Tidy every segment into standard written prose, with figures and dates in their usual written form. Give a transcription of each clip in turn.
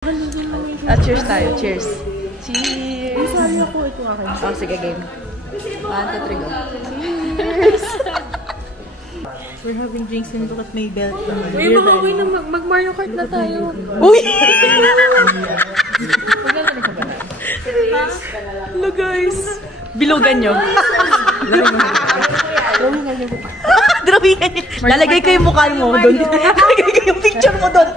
Cheers tayo. Cheers. Cheers. Sorry ako. Ito akin. Oh, sige, game. 1, 2, 3, go. Cheers. We're having drinks and look at my belt. Uy, mga uwi na mag-Mario Kart na tayo. Uy! Maglalari ka ba na? Hello guys! Bilugan nyo. Drawingan nyo. Lalagay ko yung mukha mo doon. Lalagay ko yung picture mo doon.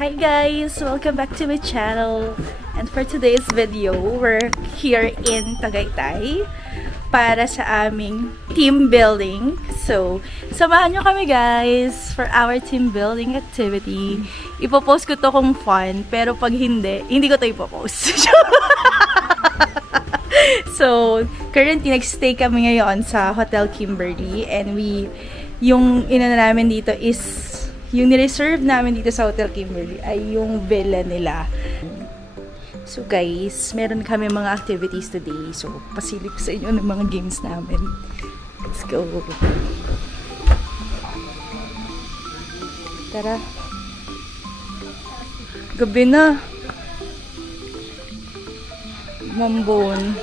Hi guys! Welcome back to my channel. And for today's video, we're here in Tagaytay para sa aming team building. So, samahan nyo kami guys for our team building activity. Ipopost ko to kung fun, pero pag hindi ko to ipopost. So, currently nag-stay kami ngayon sa Hotel Kimberly and yung inana namin dito is yung nireserve namin dito sa Hotel Kimberly ay yung villa nila. So guys, meron kami mga activities today. So, pasilip sa inyo ng mga games namin. Let's go! Tara! Gabi na! Mambon.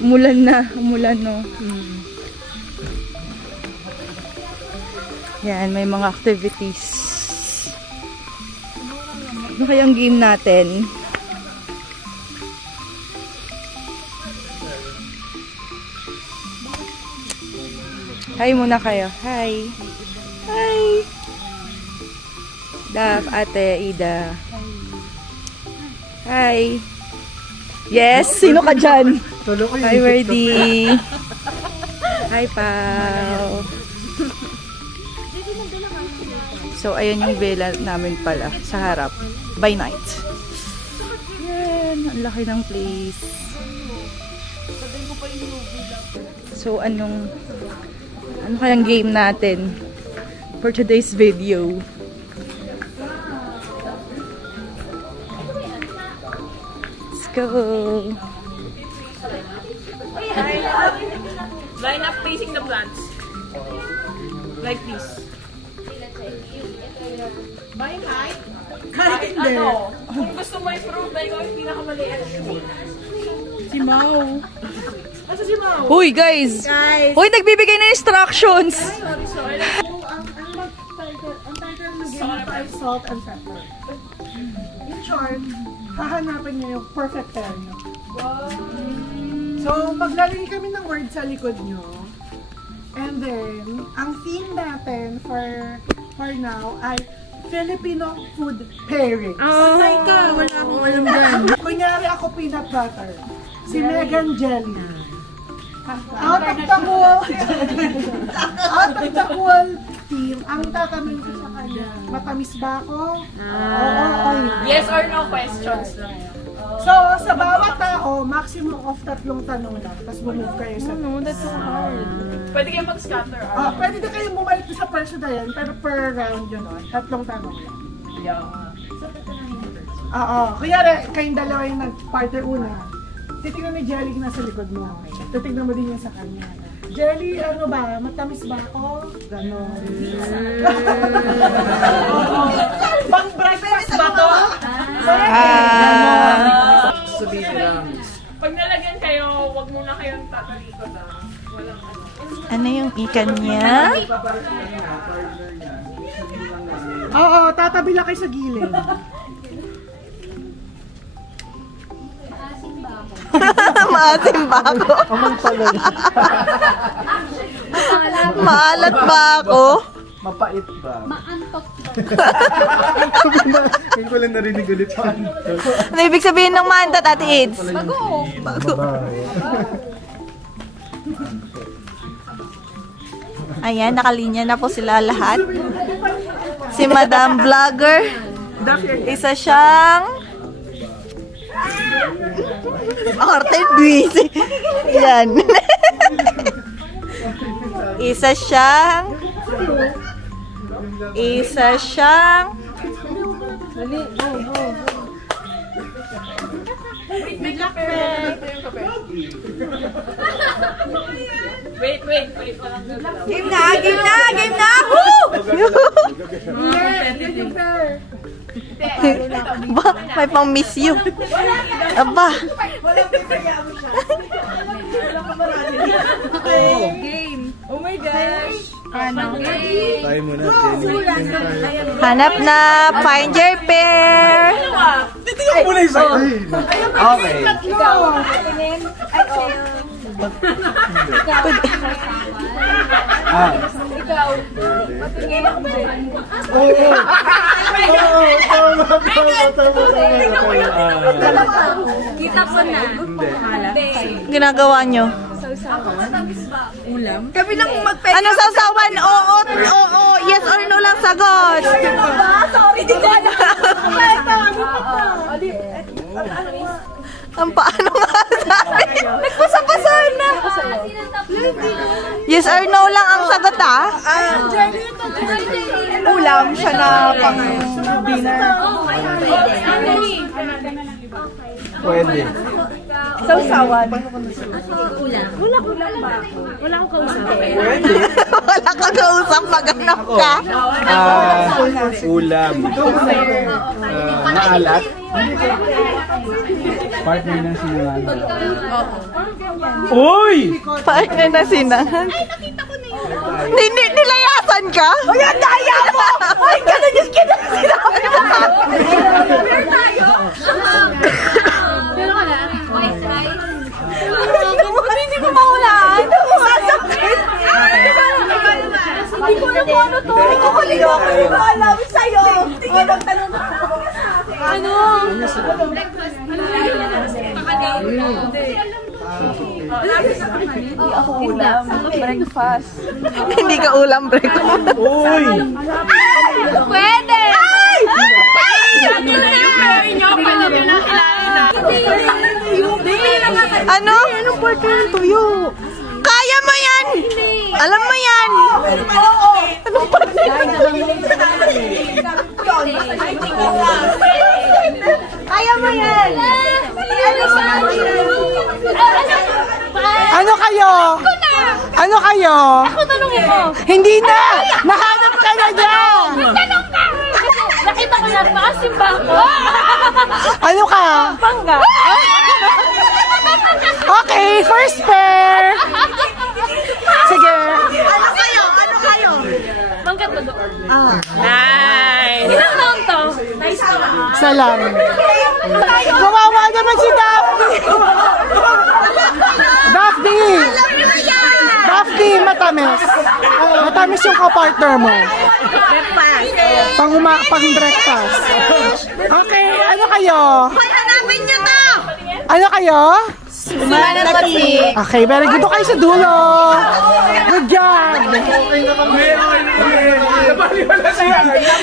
Umulan na. Umulan, no? Yan, may mga activities. Ano kayang game natin? Hi muna kayo. Hi. Hi. Daf, ate, Ida. Hi. Yes, sino ka dyan? Hi, Verdi. Hi, Pao. So, ayan yung villa namin pala sa harap. By night. Yan. Ang laki ng place. So, ano kayang game natin for today's video? Let's go! Line up facing the plants. Like this. Bye, Kai. Kahit hindi. Ano? Kung gusto mo i-prove na ikaw yung pinakamaliit. Si Mau. Asa si Mau? Uy, guys! Uy, nagbibigay na instructions! Sorry. Ang title ng game ay Salt and Pepper. In short, hahanapin niyo yung perfect pair niyo. So, maglalagay kami ng word sa likod niyo. And then, ang theme natin for now ay Filipino food pairing. Oh. Ay ka, wala akong alam dyan. Kunyari ako peanut butter. Si Megan jelly. Out of the whole team, ang tatanungin ko sa kanya, matamis ba ako? Oo. Yes or no questions lang. So, sa bawat tao, maximum of 3 tanong lang. Tapos bumove kayo sa... No, that's so hard. Pwede kayo mag-scatter. Pwede na kayo bumalik sa person na yan, pero per round yun, 3 tanong lang. Yeah. Oo. Kunyari, kayong dalawa yung nag-partner una. Titignan ni Jelly na sa likod mo. Titignan mo din yan sa kanya. Jelly, ano ba? Matamis ba ako? Ganon. Bang breakfast ba to? Pag nalagyan kayo, wag muna kayong tatalikod ah. Walang ano. Ano yung ikan niya? Oo, tatabi lang kayo sa gilid. Maasim ba ako? Maalat ba ako? Mapait ba? Maantok ba? Hindi ko lang narinig ulit. Ano ibig sabihin ng maantat, Ate Ids? Bago! Ayan, nakalinya na po sila lahat. Si Madam Vlogger. Isa siyang... Arte busy. Yan. Isa siyang... luck, friend. Wait. Walang Game na! Woo! Ba, may pang miss you. Aba. Game. Oh my gosh. Tayo muna, Jenny. Hanap na. Find your pair. Titignan muna yung sa'yo. Okay. Ginagawa nyo? Kami lang magpwede. Ano sausawan? Oo. Yes or no lang sagot. Sorry, di ko alam. Ang paano nga sabi? Nagpasa-pasa na. Yes or no lang ang sagot Ulam siya na pang dinner. Pwede. Sausawan. Wala kang kausap. Maghanap ka. Ulam. Maalat. Partner ng sinulan. Uy! Partner na sinahan. Hindi, nilayasan ka? O yan, daya mo! Ay, gano'n yung sinabi mo! Where tayo? Pero ka na? White rice? Hindi ko mahulaan. Hindi ko sasakit. Hindi ko alam kung ano to. Hindi ko alam sa'yo. Tingin ang tanong ko. Ano? Hindi ako ulam. Breakfast. Hindi ka ulam breakfast. Uy! Pwede! Ay! Ano? Anong partner ng tuyo? Kaya mo yan! Alam mo yan! Anong partner ng tuyo? Kaya mo yan! Ano kayo? Ano kayo? Ako tanongin mo! Hindi na! Nahanap ka na dyan! Tanong ka! Nakita ko na, maasim ba ako? Ano ka? Pangga! Okay, first pair! Sige. Ano kayo? Pangkat ba doon? Nice! Ilang round to? Nice naman. Salam. Kawawa naman si Daphne! Daphne, matamis. Matamis yung kapartner mo. Pang breakfast. Okay, ano kayo? Hanapin niyo to! Ano kayo? Okay, very good. Doon kayo sa dulo. Good job.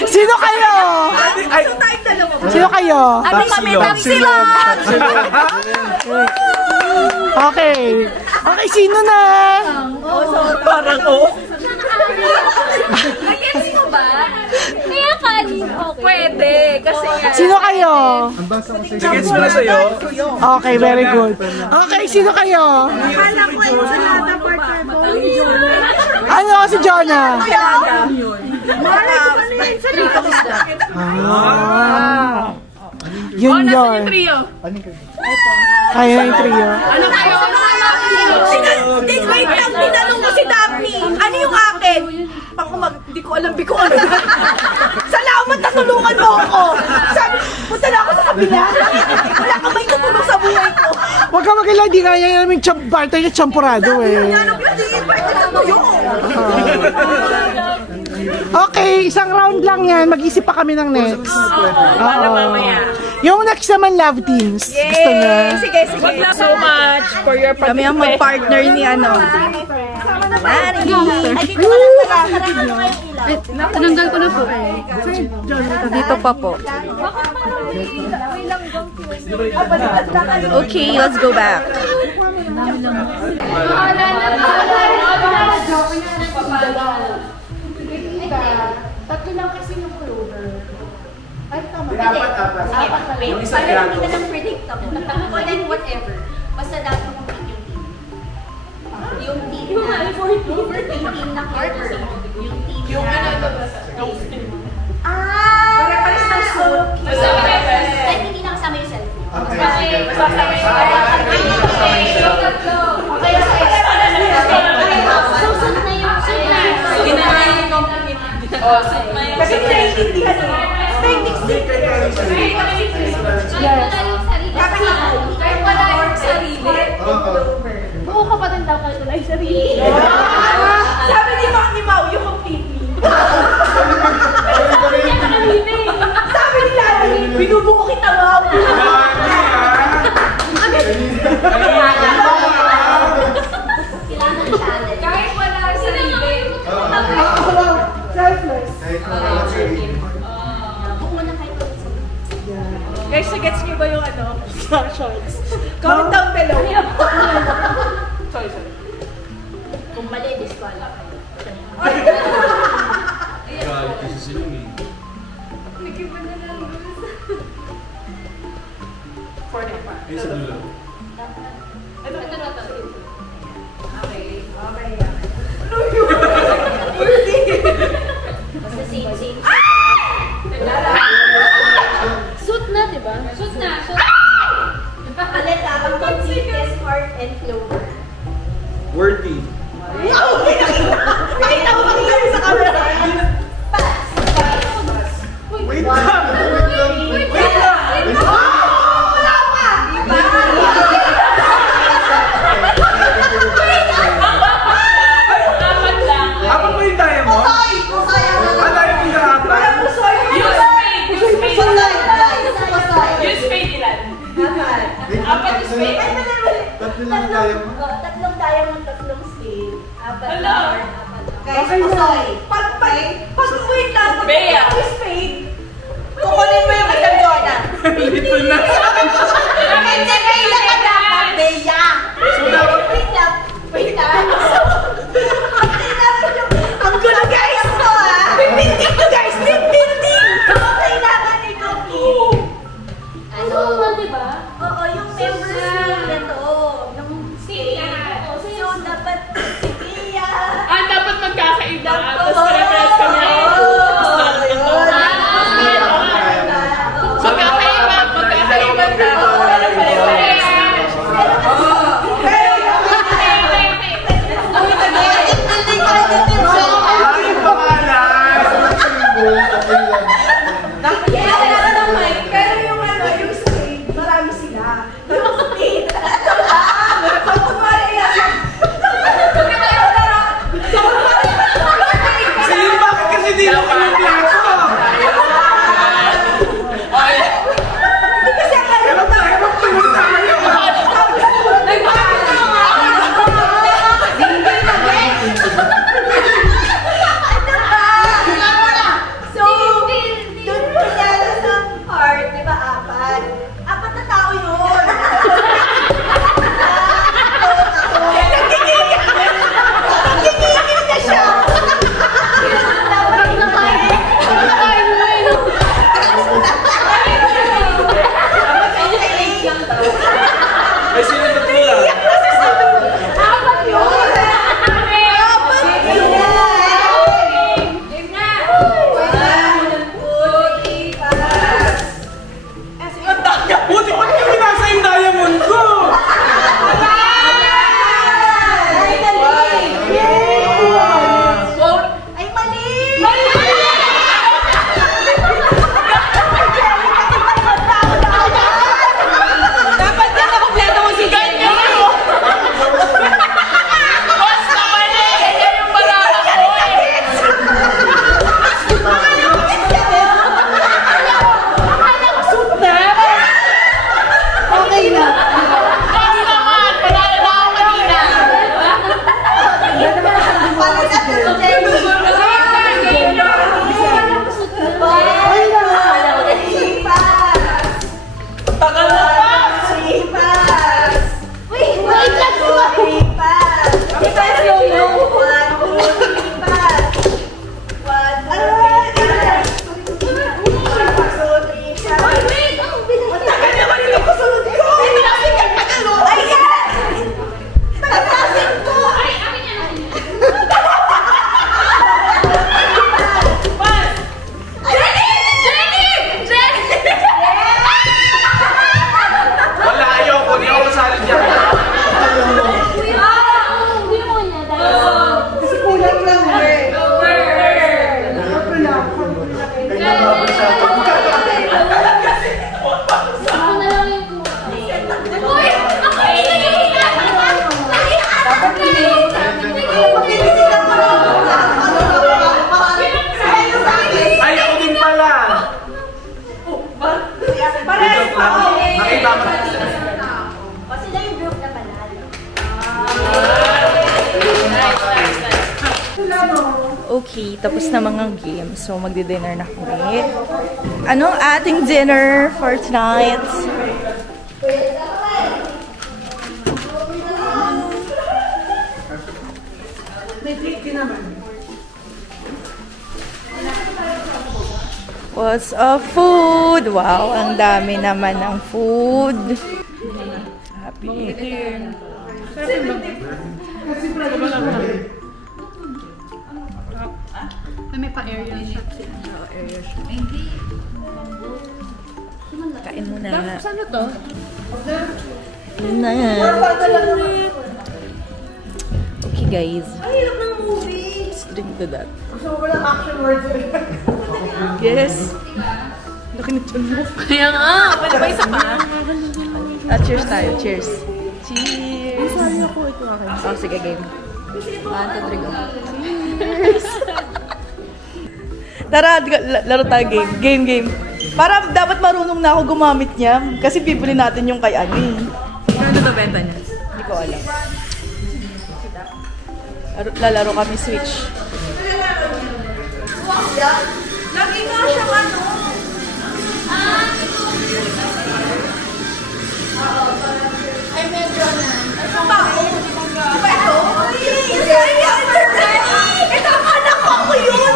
Sino kayo? Sino kayo? Ano kami? Tapsilog! Okay. Okay, sino na? Parang Nag-gets mo ba? Kaya kanin. Pwede. Kasi nga. Sino kayo? Gets mo na sa'yo? Okay, very good. Okay, sino kayo? Akala ko ay sa lahat ng partner mo. Ano si Jonah? Malay ko ano yan sa dito. Yun yun. Trio. Kaya yung trio. Ano kayo? Wait lang, tinanong mo si Daphne. Ano yung akin? Hindi ko alam ko ano. Salamat, natulungan mo ako. Sabi, punta na ako sa kabila. Wala ka may tumulong sa buhay ko. Huwag ka mag-ila, di kaya namin partner niya champurado eh. Okay, isang round lang yan. Mag-isip pa kami ng next. Yung next naman, love teams. Gusto niya? Sige. Thank you so much for your Kami ang mag-partner ni ano. Tinanggal ko na po. Dito pa po. Okay, let's go back. Tatlo lang kasi yung clover. Apat. Wait, para hindi na lang predictable. Or then whatever. Basta dapat mong pick yung team. Yung team na overthinking na character. Yung team na... Pare-pares na suit. Kahit hindi nakasama yung cellphone. Okay. Susunod na yung kasi naiintindihan mo. Kahit wala yung sarili. Buo ka pa rin daw kahit wala yung sarili. Sabi ni Mau, you completely. Sabi niya nakalina eh. Sabi ni Lala, binubuo kita, Mau. Kailangan ng challenge. Kahit wala yung sarili. Selfless. Buo na kahit wala yung sarili. Guys, gets niyo ba yung instructions? Comment down below. Kung mali, disqualify. Kasi sila eh. Nag-iba na lang. Ay, sa dulo. Ito. Okay. Basta same. Suit na, diba? Suit na. Palit ang completeness, heart, and clover. Worthy. Nakita mo kami sa camera. Wait lang! Wala pa! Diba? Apat ba yung daya mo? Kusay! Ano yung pinaka-apat? Use spade ilan? Apat yung spade. Tatlo lang daya mo? Tatlong diamond, tatlong spade. Apat Hello. na heart, apat na. Guys, kusay! Pag wait lang, pag Bea. yung spade, kukunin mo yung isang Jonah. Ito na! Hindi, Bea ka dapat, Bea! So, dapat... Wait lang. Ang gulo, guys! Pipindik to, guys! Pipindik! Kailangan ni Cookie. Ano? Diba? Oo, yung members nito. Yung spade. So, dapat si Pia. Dapat magkakaiba. Tapos pare-pares kami na ito. Magkakaiba na. Pare-pares. Okay, tapos na mga games. So, magdi-dinner na kami. Anong ating dinner for tonight? May cake din naman. What's a food? Wow, ang dami naman ng food. Happy. May pa-area shop sila. Area shop. Kain muna. Saan na to? Yun na. Okay guys. Ay, hirap ng movie! Let's drink to that. So, walang action words. Yes. Laki na tiyan mo. Kaya nga! Pwede ba isa pa? Cheers tayo. Cheers. Cheers. Sorry ako. Ito akin. Oh, sige, game. 1, 2, 3, go. Cheers. Tara, laro tayo game. Game. Para dapat marunong na ako gumamit niya. Kasi bibili natin yung kay Ani. Ano na benta niya? Hindi ko alam. Lalaro kami Switch. Lagi nga siya ano? Ay, medyo na. Ano ba ako? Diba ito? Ay, ito ang anak ko yun!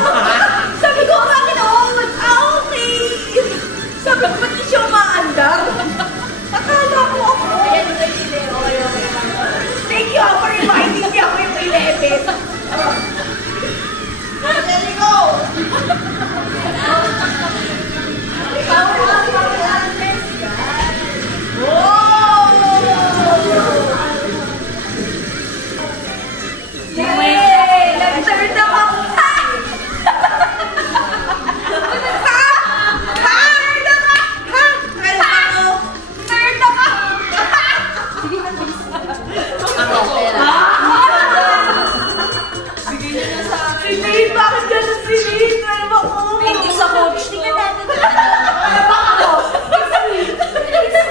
Sabi ko, bakit ako? Okay! Sabi ko, ba't di siya umaandar? Akala ko ako. Ayan, ito yung video. Thank you for reminding me ako yung 11. There you go! Power up, power up. Yay! Nag-turn ako! Bakit ganun si Lynn? Ano ba ko? Thank you sa coach. Tingnan natin. Baka ako. It's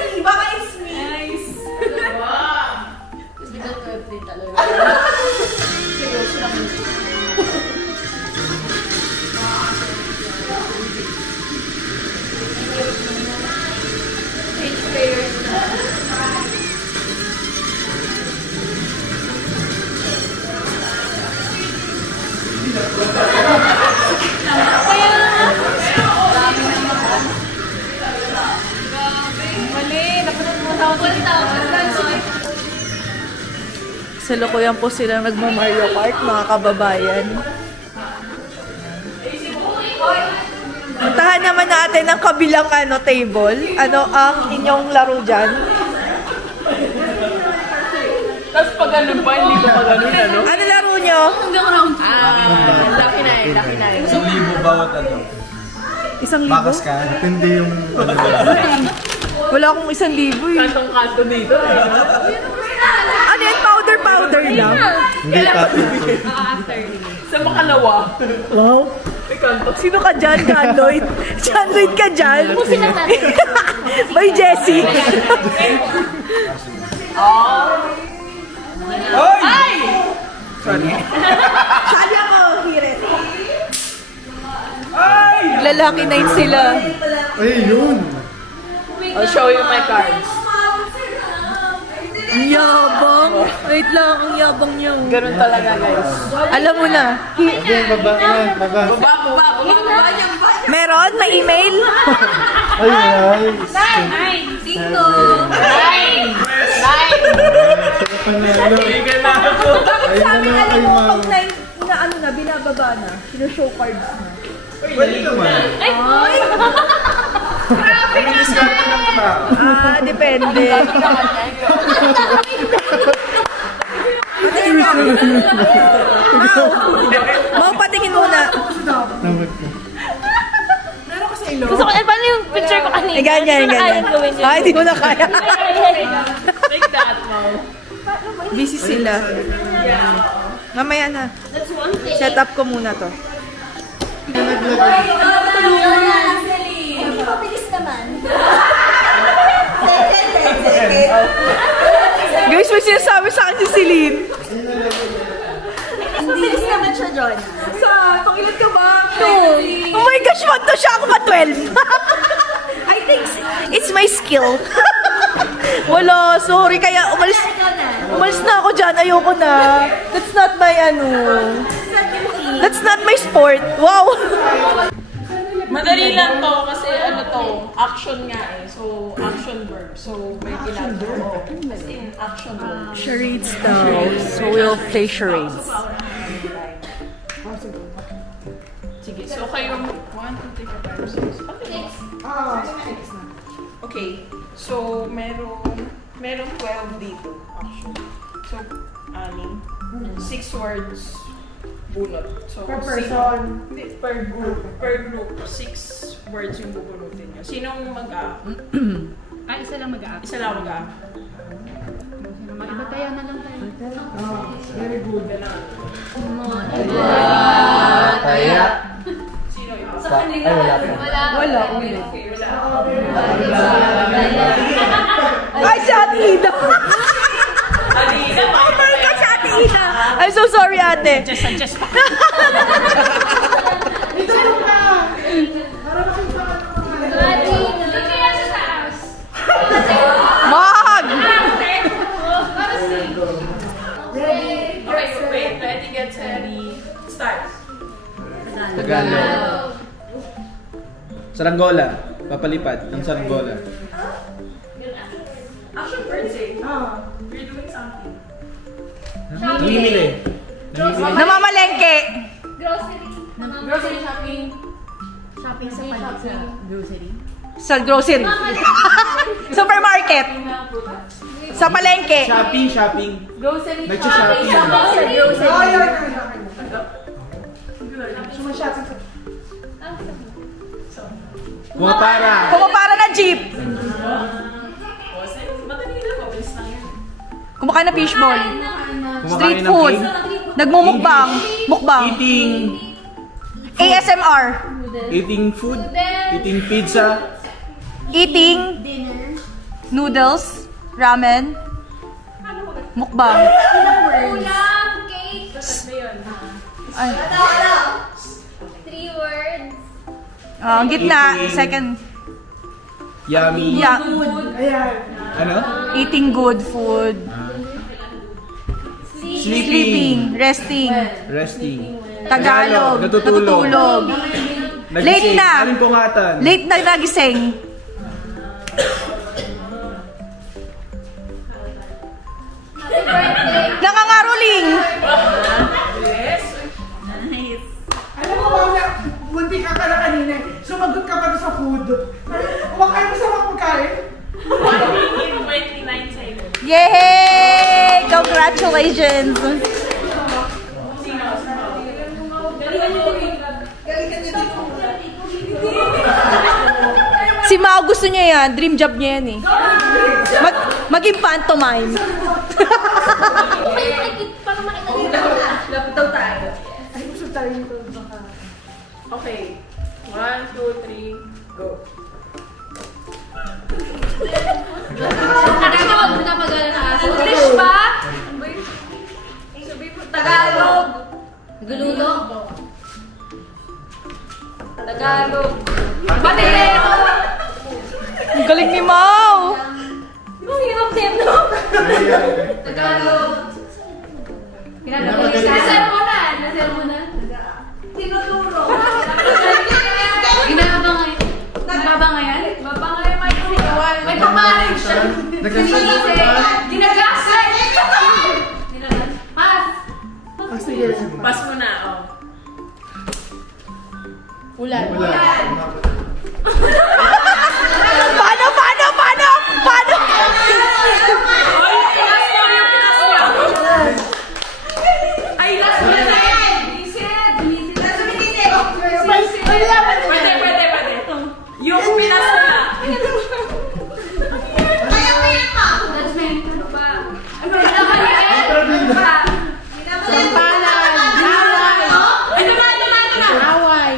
me. Baka it's me. Nice. Wow. Gusto ko din talaga. Si coach lang. Eight players na. Sa lokoyan po silang nagma-Mario Kart, mga kababayan. Puntahan naman natin ang kabilang table. Ano ang inyong laro dyan? Tapos pag ganun pa, hindi ko pa ganun, ano? Ano laro nyo? Hanggang round 2. Lucky na eh. 1,000 bawat ano. 1,000? Bakas ka. Hindi yung... Wala akong 1,000 eh. Kantong-kanto dito eh. Ano yan? Powder lang? Hindi pati. Sa makalawa. Wow. May kanto. Sino ka dyan, John Lloyd? John Lloyd ka dyan? Pusin lang natin. By Jessie. Ay! Sali ako, Hiret. Ay! Lalaki na yun sila. Ay, yun. I'll show you my cards. Ang yabang. Wait lang, ang yabang niyo. Ganun talaga, guys. Alam mo na. Baba. Baba niya. Meron? May email? Ay, nice. 9, 5, 9. Panalo. Sige na ako. Bakit sa amin, alam mo, pag binababa na, sino-show cards na. Pwede naman. Ay! Ano discount lang ba? Depende. Mau, patingin muna. Gusto ko, paano yung picture ko kanina? Ganyan. Ay, hindi ko na kaya. Like that, Mau. Busy sila. Mamaya na. Set up ko muna to. Hindi mabilis naman. Guys, may sinasabi sa akin si Celine. Mabilis naman siya, John. Sa ka ba? No. Oh my gosh, magto siya ako pa 12. I think it's my skill. Wala, sorry. Kaya umalis na ako dyan. Ayoko na. That's not my That's not my sport. Wow. Madali lang to kasi action nga eh. So, action verb. So, may ginagawa. As in, action verb. Charades daw. So we'll play charades. Sige, so kayo, 1, 2, 3, 4, 5, 6. Okay, so merong 12 dito, actually. So, 6 words bunot. So, Per person? Hindi, per group. Per group, 6 words yung bubunutin nyo. Sinong mag-a? Isa lang mag-a. Isa lang mag-a. Mag-ibatayan na lang tayo. Very good. Taya. Sino yun? Sa kanila. Wala. Ay, si Ate Ida. Adina, Oh my God, si Ate Ida. I'm so sorry, ate. Suggest pa. Ito yung ka! Para makita ka Wag! Okay, wait. Ready, get ready. Start. Tagalog. Saranggola. Papalipad ng saranggola. Action words eh. You're doing something. Namimili. Namamalengke. Grocery shopping. Shopping sa grocery. Sa grocery. Supermarket. Sa palengke. Shopping. Grocery Nag-shopping. Sumasyapin ka. Pumapara. Kumapara na jeep. Madali lang. Mabilis lang yun. Kumakain na fishball. Kumakain Street ng food. cake. Nagmumukbang. Mukbang. Eating. ASMR. Eating food. Eating pizza. Eating. Noodles. Ramen. Mukbang. Ulam, cake. Ay. 3 words. Ang gitna. Eating. Second. Yummy. Yeah. Ayan. Ano? Eating good food. Sleeping. Resting. Resting. Tagalog. Natutulog. Late na. Alimpungatan. Late na nagising. Nangangaroling. Alam mo ba, bunti ka na kanina. Sumagot ka pa sa food. Kumakain mo sa mga pagkain? 1 minute, 29 seconds. Yay! Congratulations! Si Mao gusto niya yan. Dream job niya yan eh. Maging pantomime. Para makita nila. Lapit daw tayo. Ay, gusto tayo nito. Okay. 1, 2, 3, go. Tagalog na magalan na aso. English ba? Tagalog. Gululo. Tagalog. Batilero. Ang galing ni Mao! Di ba hirap din, no? Tagalog. Nasermonan. Nasermonan. Tinuturo. Ginabangayan. Nagbabangayan? Babangayan may sigawan. May pamarin siya. Ginagasay. Pas. Sige. Pass mo na, oh. Ulan. Ulan. Paano? Ay, pinas niya! Ay, last na yan! Pwede. Yung pinas na. That's me. Ano ba? Ano ba? Ano na? Aaway.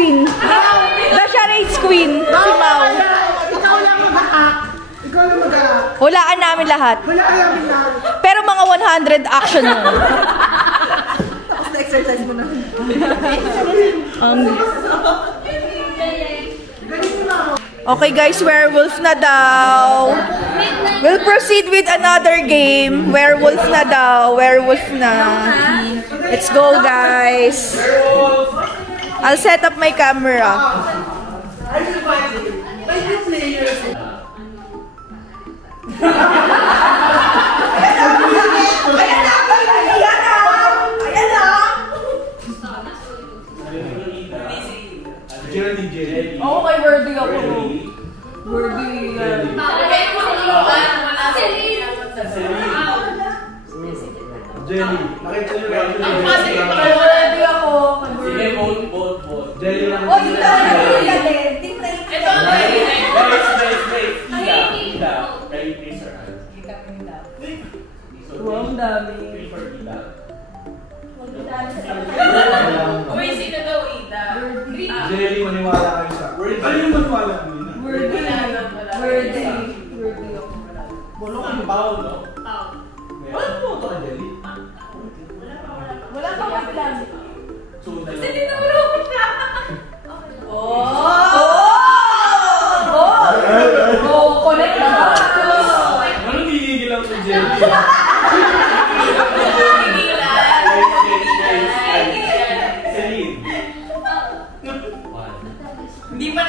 Queen. The charades Queen. Si Mau. Ikaw lang mag-aak. Ikaw lang mag-aak. Hulaan namin lahat. Hulaan namin lahat. Pero mga 100 action yun. Tapos na-exercise mo na. Okay guys, werewolf na daw. We'll proceed with another game. Werewolf na daw. Werewolf na. Let's go guys. I'll set up my camera. Oo, kay Worthy ako. Worthy. Jelly. Nakita niyo ba? Kay Worthy ako. Sige, vote. Jelly lang. Oh, yung talaga yung galit. Ito ang Ida. Kay Mr. Hans. Wow, ang dami. Uy, sino daw Ida? Jelly, maniwala kayo sa... Ano yung maniwala mo yun? Worthy. Worthy. Worthy ako. Bono ka ni Pao, no? Wala po ito ka, Jelly. Wala pa ako plan. So, Kasi tinulog na. Connect na ba? anong gigigil lang sa Jelly? Celine. Hindi pa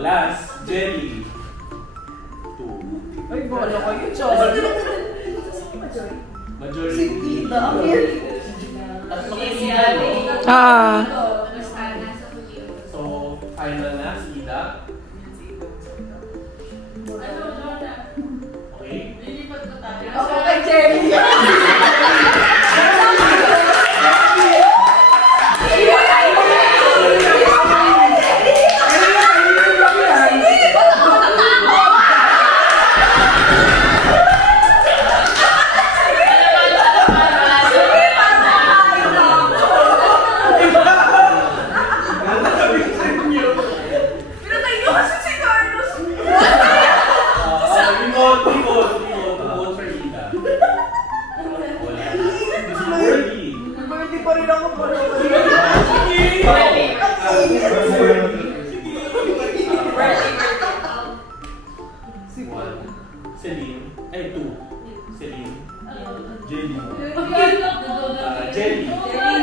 Last, Jelly. 2. Ay, bola kayo, Chol. Majority. Ah. So, final na, si Ida. Okay? Okay, Jerry. We vote for Ida. Wala. This is Worthy. Hindi pa rin ako pa rin. Celine. Ay, 2. Celine. Jelly. Jelly.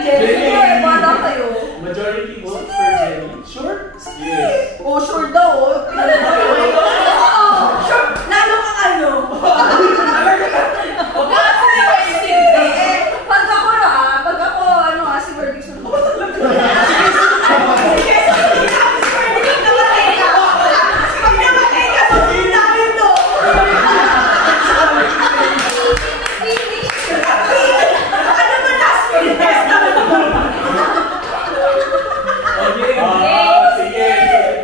Jelly. Bala kayo. Majority vote for Jelly. Sure? Yes. Oh, sure daw. Sure. Lalo ka ano. Pag ako, si Ferguson. Sige.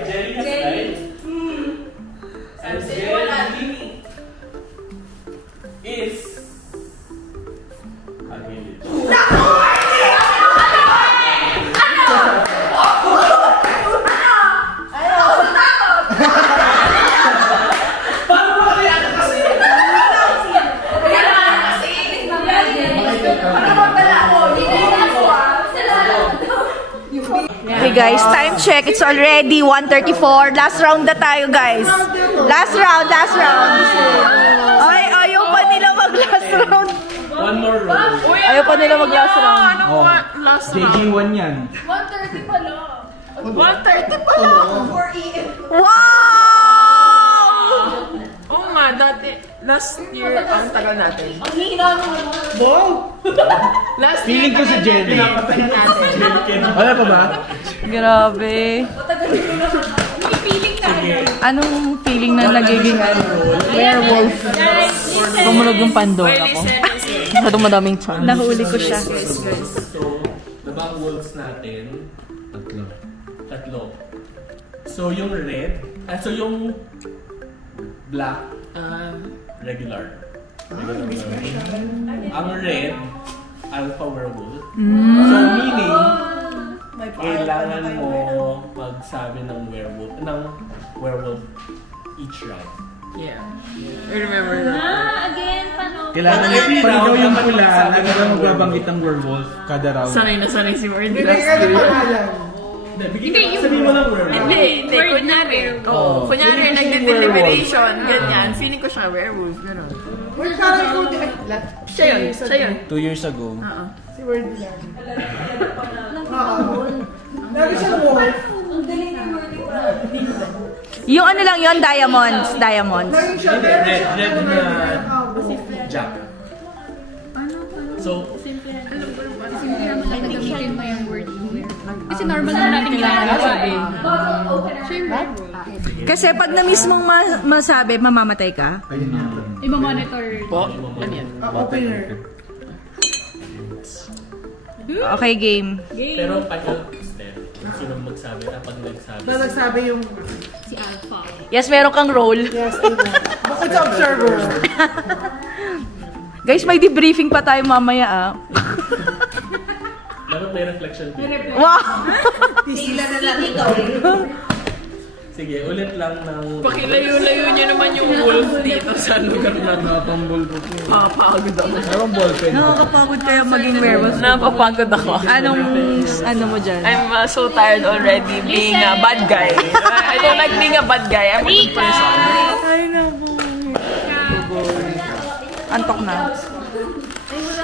Jelly has died. And Jelly is a village. Okay guys, time check. It's already 1:34. Last round na tayo guys. Last round. Ay, ayaw pa nila mag-last round. One more round. Ayaw pa nila mag-last round. Last JG1 yan. 1:30 pa lang. 1:30 pa lang. 4 AM. Wow! Oo nga, dati. Last year, ang tagal natin. Ang hina naman. Last Feeling ko sa Jelly. Wala pa ba? Grabe. Anong feeling na nagiging werewolf? Tumunog yung Pandora ko. Masyadong madaming chance. Nahuli ko siya. So, the Diba ang wolves natin? Tatlo. So yung red, so yung black, regular. Ang red, alpha werewolf. So meaning, kailangan mo magsabi ng werewolf each round. Yeah. I remember that. Again, paano? Kailangan pag ikaw yung pula, nagkakaroon magbabanggit ng werewolf kada round. Sanay na sanay si Word. Bigay ka ng pangalan. Sabihin mo lang werewolf. Hindi. Kunyari. Kunyari, nagde-deliberation, ganyan. Feeling ko siya werewolf, gano'n. Word parang ikaw din. Siya yun. 2 years ago. Si Word lang. Lagi siya wolf. Ang galing ng word ko. Yung ano lang yun, diamonds. Lagi siya Red na jack. So, Kasi normal naman natin ginagawa eh. Kasi pag na mismong masabi, mamamatay ka? I-monitor. Opener. Okay, game. pero final step, sino magsabi na pag nagsabi? Na nagsabi yung... Si Alpha. Yes, meron kang role. Yes, bukod sa observer. Guys, may debriefing pa tayo mamaya ah. Dapat may reflection video. Wow! Sila na lang ikaw. Sige, ulit lang ng... Pakilayo-layo niyo naman yung wolf dito sa lugar na Napambol ko po. napapagod ako. Mayroong ballpen. Nakakapagod kaya maging werewolf. Napapagod ako. Ano mo dyan? I'm so tired already being a bad guy. I don't like being a bad guy. I'm a good person. Antok na.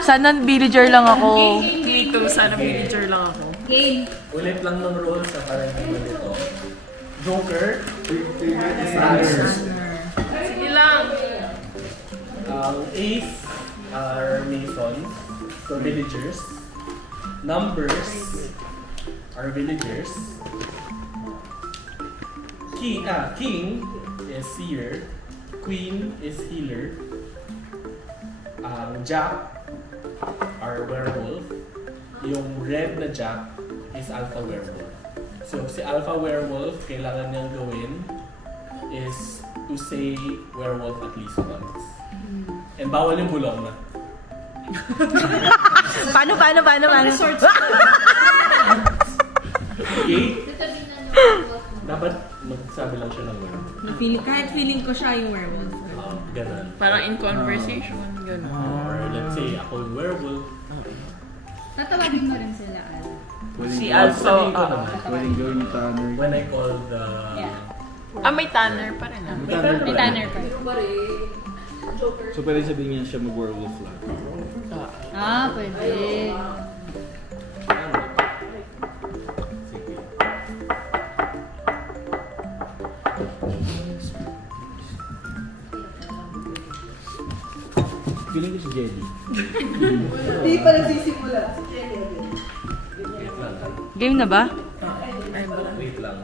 Sana villager lang ako. Me too. Sana villager lang ako. Game. Ulit lang ng rules sa parang malito. Joker. Sige lang. Ace are masons, so villagers. Numbers are villagers. King is seer. Queen is healer. Jack are werewolf. Yung red na Jack is alpha werewolf. So, si alpha werewolf, kailangan niyang gawin is to say werewolf at least once. And bawal yung bulong na. Paano? Okay? Dapat magsabi lang siya ng werewolf. Kahit feeling ko siya yung werewolf. Ganun. Parang in conversation, gano'n. Or let's say, ako yung werewolf. Tatawagin mo rin sila. Si Alpha. Pwedeng gawin yung tanner. When I call the... May tanner pa rin. May tanner pa. So pwede sabihin niya siya mag-werewolf lang. Pwede. Sige. Feeling ko si Jelly. Hindi pa nagsisimula. Si Jelly. Game na ba? Wait lang.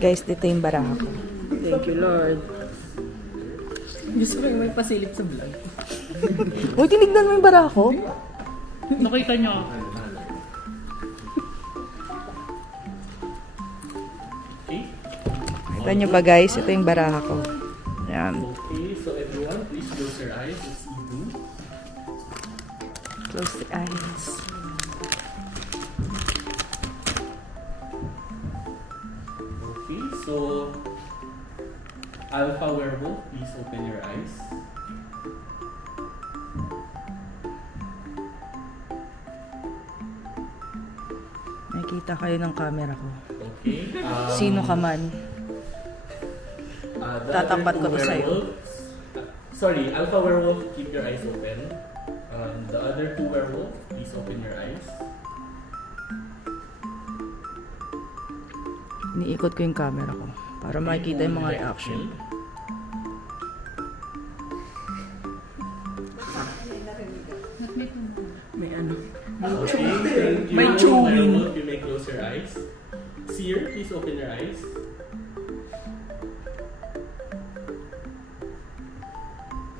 Guys, dito yung baraha ko. Thank you, Lord. Gusto ko yung may pasilip sa vlog. Uy, tinignan mo yung baraha ko? Nakita niyo ako. Okay? Kita nyo ba guys? Ito yung baraha ko. Ayan. Okay, so everyone, please close your eyes. It's Ibu. Close the eyes. Okay, so Alpha Werewolf, please open your eyes. Nakikita kayo ng camera ko. Okay. Sino ka man. The Tatapat other ko two to sa'yo. werewolves- Sorry, Alpha Werewolf, keep your eyes open. The other two werewolf, please open your eyes. Iniikot ko yung camera ko para makikita yung mga reaction. May ano. Okay, thank you. May chewing. Werewolf, you may close your eyes. Seer, please open your eyes.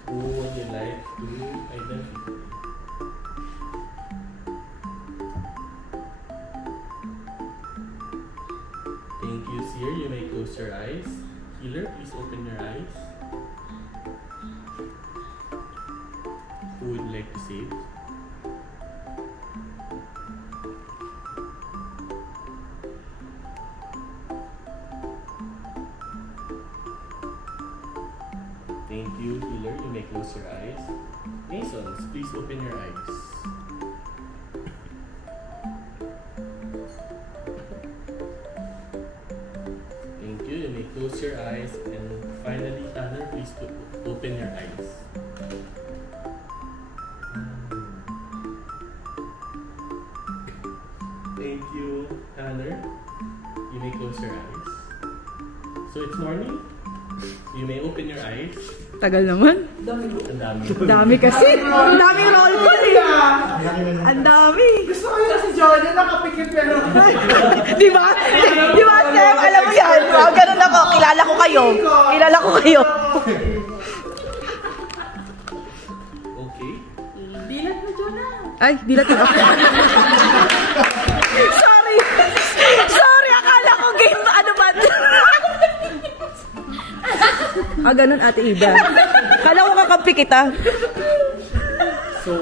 Who would you like to identify? Healer, please open your eyes. Who would you like to save? Thank you, Healer. You may close your eyes. Masons, please open your eyes. Thank you. You may close your eyes. And finally, Tanner, please open your eyes. Thank you, Tanner. You may close your eyes. So it's morning. You may open your eyes. Tagal naman. Ang dami. Dami kasi. Ang daming roll call eh. Ang dami. Gusto ko yung si Jordan nakapikit pero... Di ba? Di ba, Steph? Alam mo yan. Oh, ganun ako. Kilala ko kayo. Kilala ko kayo. Okay. Bilat mo, Jonah. Ay, bilat na ako. Sorry. Sorry, akala ko game. Ano ba? Ah, ganun, Ate Ida. Kala ko kakampi kita. So,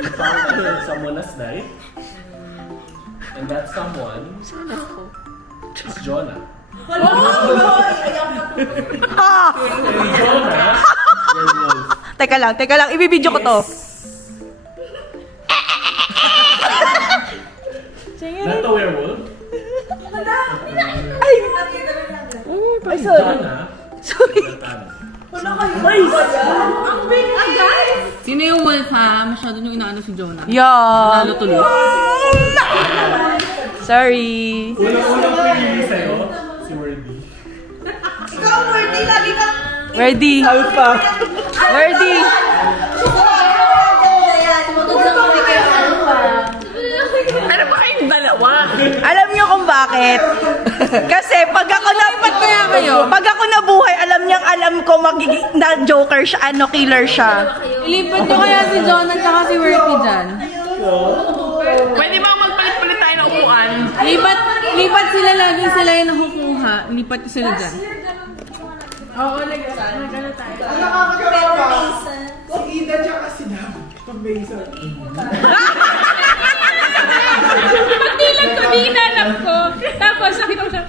you found someone has died. And that someone is Jonah. Ah! And Jonah, werewolf. Teka lang. Ibibidyo ko to. Not a werewolf. Ay! Ay, sorry. Jonah. Sorry. Sino yung wolf ha? Masyado nyung inaano si Jonah. Yeah. Nalo tuloy. Sorry. Unang-unang pinili sa'yo, si Wordy. Wordy. Alpha. Wordy. Ano ba kayong dalawa? Alam niyo kung bakit? Kasi pag ako nabuhay, alam ko magiging na joker siya, killer siya. Ilipat nyo kaya si Jonah at si Worthy dyan. Pwede ba magpalit-palit tayo ng upuan? Lipat sila lagi, sila yung nakukuha. Lipat nyo sila dyan. Oo, nag-ano tayo. Nakakagawa si Ida tsaka si Dam. Itong Mason. Pagdilan ko, di inanap ko. Tapos nakita ko siya.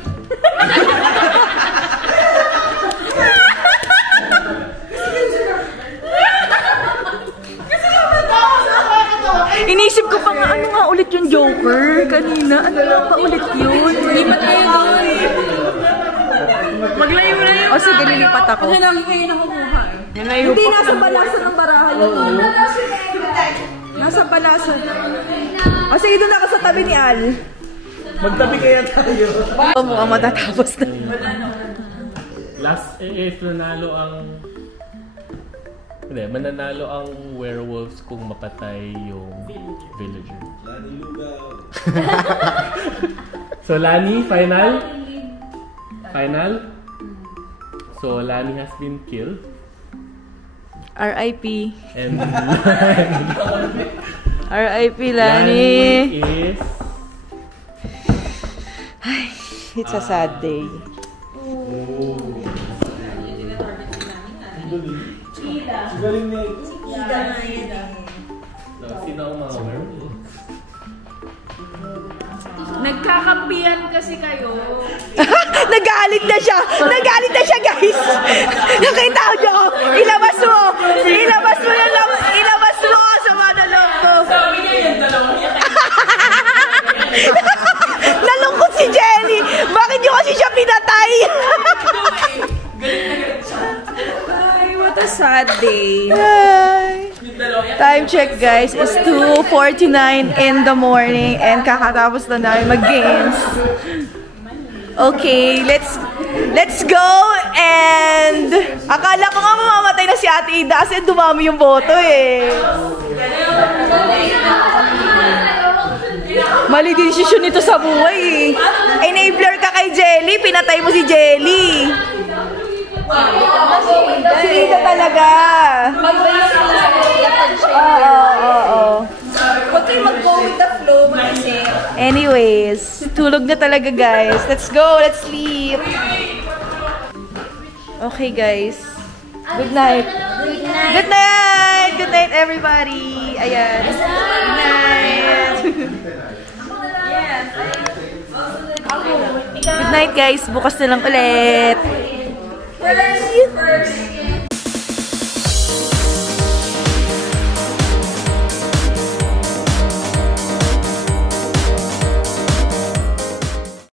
Inisip ko pa nga, ano nga ulit yung Joker kanina? Ano nga pa ulit yun? Lipat tayo doon. Maglayo na yun. O sige, lilipat ako. Kasi lagi kayo nakukuha eh. Hindi, nasa balasan ng barahan yun. Nasa balasan. O sige, doon ako sa tabi ni Al. Magtabi kaya tayo. Mukhang matatapos na. Last, if nanalo ang... Hindi, mananalo ang werewolves kung mapatay yung villager. Lani Lugaw. So, Lani, final? Final? So, Lani has been killed. R.I.P. And R.I.P. Lani. Lani is... Ay, it's a sad day. Galing na ito. So, sino ang mga werewolves? Nagkakampihan kasi kayo. Nagalit na siya! Nagalit na siya, guys! Nakita niyo! Ilabas mo! Ilabas mo yung ilabas mo sa mga loob ko! Sabi niya yung dalawang niya. Nalungkot si Jenny! Bakit niyo kasi siya pinatay? Ay, what a sad day. Ay. Time check, guys, is 2:49 in the morning and kakatapos na namin mag-games. Okay, let's go and akala ko nga mamamatay na si Ate Ida kasi dumami yung boto eh. Mali desisyon nito sa buhay eh. Enabler ka kay Jelly, pinatay mo si Jelly. Si Ida talaga. Oo. Huwag kayo mag-go with the flow, mag-isip. Anyways, tulog na talaga guys. Let's go, let's sleep. Okay, guys. Good night. Good night! Good night, everybody! Ayan. Good night! Good night, guys. Bukas na lang ulit.